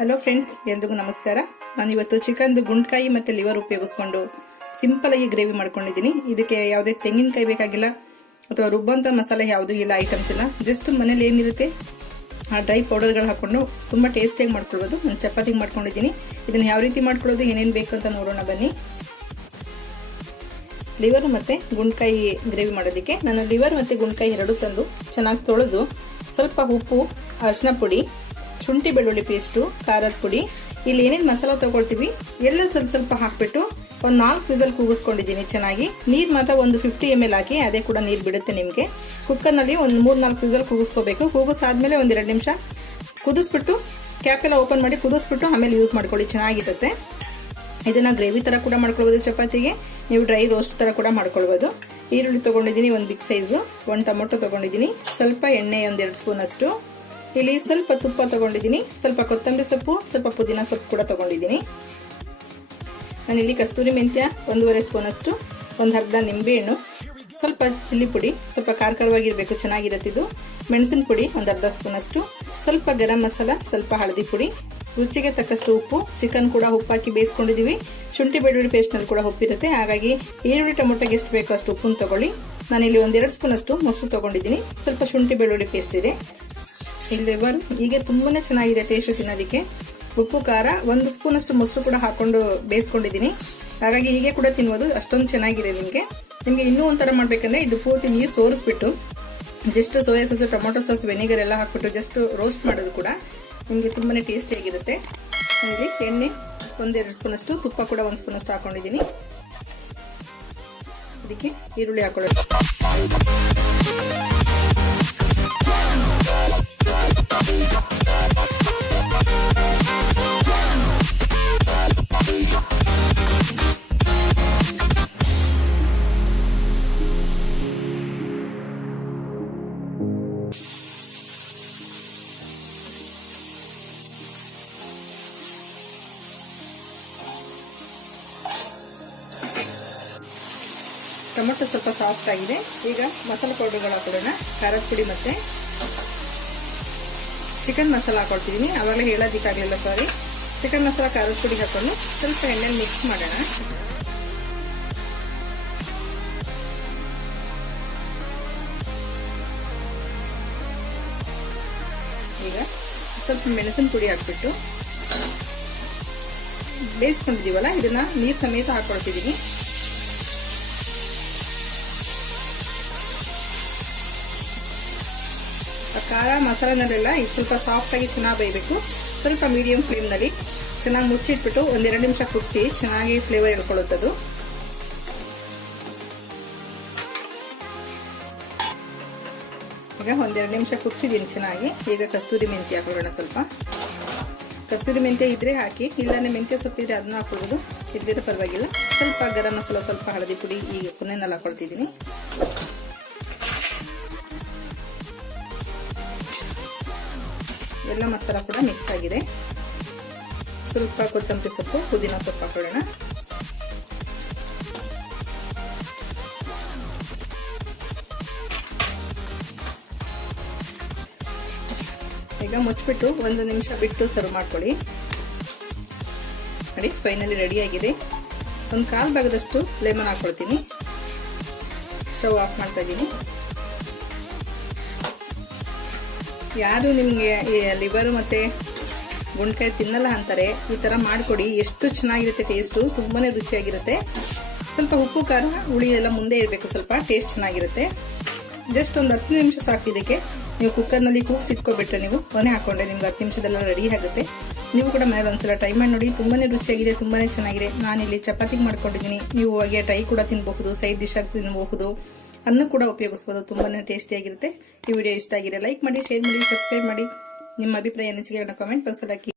Hello friends ಎಲ್ರಿಗೂ ನಮಸ್ಕಾರ. ನಾನು ಇವತ್ತು ಚಿಕನ್ದು ಗುಂಡ್ಕಾಯಿ ಮತ್ತೆ ಲಿವರ್ ಉಪಯೋಗಿಸ್ಕೊಂಡು ಸಿಂಪಲ್ ಆಗಿ ಗ್ರೇವಿ ಮಾಡ್ಕೊಂಡಿದ್ದೀನಿ. ಇದಕ್ಕೆ ಯಾವುದೇ ತೆಂಗಿನಕಾಯಿ ಬೇಕಾಗಿಲ್ಲ, ಅಥವಾ ರುಬ್ಬಂತ ಮಸಾಲೆ ಯಾವುದೂ ಇಲ್ಲ ಐಟಮ್ಸ್ ಇಲ್ಲ. ಜಸ್ಟ್ ಮನೇಲಿ ಏನಿರುತ್ತೆ, ಆ ಡ್ರೈ ಪೌಡರ್ಗಳು ಹಾಕೊಂಡು ತುಂಬ ಟೇಸ್ಟಿಯಾಗಿ ಮಾಡ್ಕೊಳ್ಬೋದು. ನಾನು ಚಪಾತಿಗೆ ಮಾಡ್ಕೊಂಡಿದ್ದೀನಿ. ಇದನ್ನ ಯಾವ ರೀತಿ ಮಾಡ್ಕೊಳ್ಳೋದು, ಏನೇನು ಬೇಕು ಅಂತ ನೋಡೋಣ ಬನ್ನಿ. ಲಿವರ್ ಮತ್ತೆ ಗುಂಡ್ಕಾಯಿ ಗ್ರೇವಿ ಮಾಡೋದಕ್ಕೆ ನಾನು ಲಿವರ್ ಮತ್ತೆ ಗುಂಡ್ಕಾಯಿ ಎರಡು ತಂದು ಚೆನ್ನಾಗಿ ತೊಳೆದು ಸ್ವಲ್ಪ ಉಪ್ಪು, ಅರಿಶಿನ ಪುಡಿ ಶುಂಠಿ ಬೆಳ್ಳುಳ್ಳಿ ಪೇಸ್ಟು ಖಾರದ ಪುಡಿ. ಇಲ್ಲಿ ಏನೇನು ಮಸಾಲ ತಗೊಳ್ತೀವಿ ಎಲ್ಲ ಸ್ವಲ್ಪ ಸ್ವಲ್ಪ ಹಾಕ್ಬಿಟ್ಟು ಒಂದು ನಾಲ್ಕು ವಿಸಲ್ ಕೂಗಿಸ್ಕೊಂಡಿದ್ದೀನಿ ಚೆನ್ನಾಗಿ. ನೀರು ಮಾತ್ರ ಒಂದು ಫಿಫ್ಟಿ ಎಂ ಎಲ್ ಹಾಕಿ ಅದೇ ಕೂಡ ನೀರು ಬಿಡುತ್ತೆ ನಿಮಗೆ. ಕುಕ್ಕರ್ನಲ್ಲಿ ಒಂದು ಮೂರು ನಾಲ್ಕು ವಿಸಲ್ ಕೂಗಿಸ್ಕೋಬೇಕು. ಕೂಗಿಸಾದ್ಮೇಲೆ ಒಂದು ಎರಡು ನಿಮಿಷ ಕುದಿಸ್ಬಿಟ್ಟು ಕ್ಯಾಪೆಲ್ಲ ಓಪನ್ ಮಾಡಿ ಕುದಿಸ್ಬಿಟ್ಟು ಆಮೇಲೆ ಯೂಸ್ ಮಾಡ್ಕೊಳ್ಳಿ, ಚೆನ್ನಾಗಿರುತ್ತೆ. ಇದನ್ನು ಗ್ರೇವಿ ಥರ ಕೂಡ ಮಾಡ್ಕೊಳ್ಬೋದು ಚಪಾತಿಗೆ. ನೀವು ಡ್ರೈ ರೋಸ್ಟ್ ಥರ ಕೂಡ ಮಾಡ್ಕೊಳ್ಬೋದು. ಈರುಳ್ಳಿ ತೊಗೊಂಡಿದ್ದೀನಿ ಒಂದು ಬಿಗ್ ಸೈಜು ಒಂದು ಟೊಮೊಟೊ ತಗೊಂಡಿದ್ದೀನಿ. ಸ್ವಲ್ಪ ಎಣ್ಣೆ ಒಂದೆರಡು ಸ್ಪೂನ್ ಅಷ್ಟು ಇಲ್ಲಿ ಸ್ವಲ್ಪ ತುಪ್ಪ ತಗೊಂಡಿದ್ದೀನಿ. ಸ್ವಲ್ಪ ಕೊತ್ತಂಬರಿ ಸೊಪ್ಪು, ಸ್ವಲ್ಪ ಪುದೀನ ಸೊಪ್ಪು ಕೂಡ ತಗೊಂಡಿದ್ದೀನಿ. ನಾನಿಲ್ಲಿ ಕಸ್ತೂರಿ ಮೆಂತ್ಯ ಒಂದೂವರೆ ಸ್ಪೂನ್ ಅಷ್ಟು ಒಂದು ಅರ್ಧ ನಿಂಬೆಹಣ್ಣು, ಸ್ವಲ್ಪ ಚಿಲ್ಲಿ ಪುಡಿ, ಸ್ವಲ್ಪ ಖಾರ ಖಾರವಾಗಿರಬೇಕು ಚೆನ್ನಾಗಿರುತ್ತೆ ಇದು. ಮೆಣಸಿನ ಪುಡಿ ಒಂದು ಅರ್ಧ ಸ್ಪೂನ್ ಅಷ್ಟು ಸ್ವಲ್ಪ ಗರಂ ಮಸಾಲ, ಸ್ವಲ್ಪ ಹಳದಿ ಪುಡಿ, ರುಚಿಗೆ ತಕ್ಕಷ್ಟು ಉಪ್ಪು, ಚಿಕನ್ ಕೂಡ ಉಪ್ಪು ಹಾಕಿ ಬೇಯಿಸ್ಕೊಂಡಿದ್ದೀವಿ ಶುಂಠಿ ಬೆಳ್ಳುಳ್ಳಿ ಪೇಸ್ಟ್ನಲ್ಲಿ ಕೂಡ ಉಪ್ಪಿರುತ್ತೆ. ಹಾಗಾಗಿ ಈರುಳ್ಳಿ ಟೊಮೊಟೊಗೆ ಎಷ್ಟು ಬೇಕೋ ಅಷ್ಟು ಉಪ್ಪನ್ನು ತಗೊಳ್ಳಿ. ನಾನಿಲ್ಲಿ ಒಂದೆರಡು ಸ್ಪೂನಷ್ಟು ಮೊಸರು ತೊಗೊಂಡಿದ್ದೀನಿ. ಸ್ವಲ್ಪ ಶುಂಠಿ ಬೆಳ್ಳುಳ್ಳಿ ಪೇಸ್ಟ್ ಇದೆ. ಇಲ್ಲಿ ಬನ್ ಹೀಗೆ ತುಂಬಾ ಚೆನ್ನಾಗಿದೆ ಟೇಸ್ಟ್ ತಿನ್ನೋದಕ್ಕೆ. ಉಪ್ಪು, ಖಾರ, ಒಂದು ಸ್ಪೂನ್ ಅಷ್ಟು ಮೊಸರು ಕೂಡ ಹಾಕೊಂಡು ಬೇಯಿಸ್ಕೊಂಡಿದ್ದೀನಿ. ಹಾಗಾಗಿ ಹೀಗೆ ಕೂಡ ತಿನ್ಬೋದು. ಅಷ್ಟೊಂದು ಚೆನ್ನಾಗಿದೆ ನಿಮಗೆ. ನಿಮಗೆ ಇನ್ನೂ ಒಂಥರ ಮಾಡಬೇಕಂದ್ರೆ ಇದು ಪೂರ್ತಿ ನೀರು ಸೋರಿಸ್ಬಿಟ್ಟು just soya sauce, tomato sauce vinegar ಎಲ್ಲ ಹಾಕ್ಬಿಟ್ಟು ಜಸ್ಟ್ ರೋಸ್ಟ್ ಮಾಡೋದು ಕೂಡ ನಿಮಗೆ ತುಂಬಾ ಟೇಸ್ಟಿಯಾಗಿರುತ್ತೆ ಇಲ್ಲಿ ಎಣ್ಣೆ ಒಂದೆರಡು ಸ್ಪೂನಷ್ಟು, ತುಪ್ಪ ಕೂಡ ಒಂದು ಸ್ಪೂನಷ್ಟು ಹಾಕೊಂಡಿದ್ದೀನಿ. ಅದಕ್ಕೆ ಈರುಳ್ಳಿ ಹಾಕೊಳ್ಳೋದು ಟೊಮೊಟೊ ಸ್ವಲ್ಪ ಸಾಫ್ಟ್ ಆಗಿದೆ. ಈಗ ಮಸಾಲೆ ಪೌಡರ್ಗಳು ಹಾಕೋಣ ಖಾರದ ಪುಡಿ ಮತ್ತೆ ಚಿಕನ್ ಮಸಾಲ ಹಾಕೊಳ್ತಿದ್ದೀನಿ ಅವಾಗಲೇ ಹೇಳೋದಿಕ್ಕಾಗಲಿಲ್ಲ ಸಾರಿ ಚಿಕನ್ ಮಸಾಲ ಖಾರದ ಪುಡಿ ಹಾಕೊಂಡು ಸ್ವಲ್ಪ ಎಣ್ಣೆಲಿ ಮಿಕ್ಸ್ ಮಾಡೋಣ. ಈಗ ಸ್ವಲ್ಪ ಮೆಣಸಿನ ಪುಡಿ ಹಾಕ್ಬಿಟ್ಟು ಬೇಯಿಸ್ಕೊಂಡಿದೀವಲ್ಲ ಇದನ್ನ ನೀರು ಸಮೇತ ಹಾಕೊಳ್ತಿದ್ದೀನಿ ಖಾರ ಮಸಾಲೆನಲ್ಲೆಲ್ಲ ಇದು ಸ್ವಲ್ಪ ಸಾಫ್ಟಾಗಿ ಚೆನ್ನಾಗಿ ಬೇಯಬೇಕು. ಸ್ವಲ್ಪ ಮೀಡಿಯಂ ಫ್ಲೇಮ್ನಲ್ಲಿ ಚೆನ್ನಾಗಿ ಮುಚ್ಚಿಟ್ಬಿಟ್ಟು ಒಂದೆರಡು ನಿಮಿಷ ಕುದಿಸಿ ಚೆನ್ನಾಗಿ ಫ್ಲೇವರ್ ಹೇಳ್ಕೊಳ್ಳುತ್ತದು ಈಗ ಒಂದೆರಡು ನಿಮಿಷ ಕುದಿಸಿದ್ದೀನಿ ಚೆನ್ನಾಗಿ. ಈಗ ಕಸ್ತೂರಿ ಮೆಂತ್ಯ ಹಾಕೊಳ್ಳೋಣ ಸ್ವಲ್ಪ. ಕಸ್ತೂರಿ ಮೆಂತ್ಯ ಇದ್ರೆ ಹಾಕಿ, ಇಲ್ಲಾಂದ್ರೆ ಮೆಂತ್ಯ ಸೊಪ್ಪಿದ್ರೆ ಅದನ್ನ ಹಾಕೊಳ್ಬೋದು ಇದ್ದಿದ್ರೆ ಪರವಾಗಿಲ್ಲ. ಸ್ವಲ್ಪ ಗರಂ ಮಸಾಲ, ಸ್ವಲ್ಪ ಹಳದಿ ಪುಡಿ ಈಗ ಪುನೇನಲ್ಲಿ ಹಾಕೊಳ್ತಿದ್ದೀನಿ. ಎಲ್ಲ ಮಸಾಲ ಕೂಡ ಮಿಕ್ಸ್ ಆಗಿದೆ. ಸ್ವಲ್ಪ ಕೊತ್ತಂಬರಿ ಸೊಪ್ಪು, ಪುದೀನ ಸೊಪ್ಪು ಹಾಕೊಳ್ಳೋಣ. ಈಗ ಮುಚ್ಚಿಬಿಟ್ಟು ಒಂದು ನಿಮಿಷ ಬಿಟ್ಟು ಸರ್ವ್ ಮಾಡ್ಕೊಳ್ಳಿ. ನೋಡಿ ಫೈನಲಿ ರೆಡಿಯಾಗಿದೆ ಒಂದು ಕಾಲು ಭಾಗದಷ್ಟು ಲೆಮನ್ ಹಾಕ್ಕೊಳ್ತೀನಿ. ಸ್ಟವ್ ಆಫ್ ಮಾಡ್ತಾ ಇದ್ದೀನಿ. ಯಾರು ನಿಮಗೆ ಲಿವರ್ ಮತ್ತು ಗುಂಡ್ಕಾಯಿ ತಿನ್ನಲ್ಲ ಅಂತಾರೆ, ಈ ಥರ ಮಾಡಿಕೊಡಿ. ಎಷ್ಟು ಚೆನ್ನಾಗಿರುತ್ತೆ ಟೇಸ್ಟು ತುಂಬಾ ರುಚಿಯಾಗಿರುತ್ತೆ. ಸ್ವಲ್ಪ ಉಪ್ಪು, ಖಾರ, ಹುಳಿ ಎಲ್ಲ ಮುಂದೆ ಇರಬೇಕು. ಸ್ವಲ್ಪ ಟೇಸ್ಟ್ ಚೆನ್ನಾಗಿರುತ್ತೆ. ಜಸ್ಟ್ ಒಂದು ಹತ್ತು ನಿಮಿಷ ಸಾಕು ಇದಕ್ಕೆ. ನೀವು ಕುಕ್ಕರ್ನಲ್ಲಿ ಕೂಗ್ಸಿಟ್ಕೊಬಿಟ್ರೆ ನೀವು ಕೊನೆ ಹಾಕೊಂಡ್ರೆ ನಿಮ್ಗೆ ಹತ್ತು ನಿಮಿಷದೆಲ್ಲ ರೆಡಿ ಆಗುತ್ತೆ. ನೀವು ಕೂಡ ಮನೇಲಿ ಒಂದ್ಸಲ ಟ್ರೈ ಮಾಡಿ ನೋಡಿ. ತುಂಬಾ ರುಚಿಯಾಗಿದೆ ತುಂಬಾ ಚೆನ್ನಾಗಿದೆ. ನಾನಿಲ್ಲಿ ಚಪಾತಿಗೆ ಮಾಡ್ಕೊಂಡಿದ್ದೀನಿ. ನೀವು ಹಾಗೆ ಟ್ರೈ ಕೂಡ ತಿನ್ನಬಹುದು ಸೈಡ್ ಡಿಶ್ ಆಗಿ ತಿನ್ನಬಹುದು ಅನ್ನು ಕೂಡ ಉಪಯೋಗಿಸಬಹುದು ತುಂಬಾನೇ ಟೇಸ್ಟಿಯಾಗಿರುತ್ತೆ ಈ ವಿಡಿಯೋ ಇಷ್ಟ ಆಗಿರೋ ಲೈಕ್ ಮಾಡಿ ಶೇರ್ ಮಾಡಿ ಸಬ್ಸ್ಕ್ರೈಬ್ ಮಾಡಿ. ನಿಮ್ಮ ಅಭಿಪ್ರಾಯ, ಅನಿಸಿಕೆಗಳನ್ನ ಕಾಮೆಂಟ್ ಬಾಕ್ಸಲ್ಲಿ ಹಾಕಿ.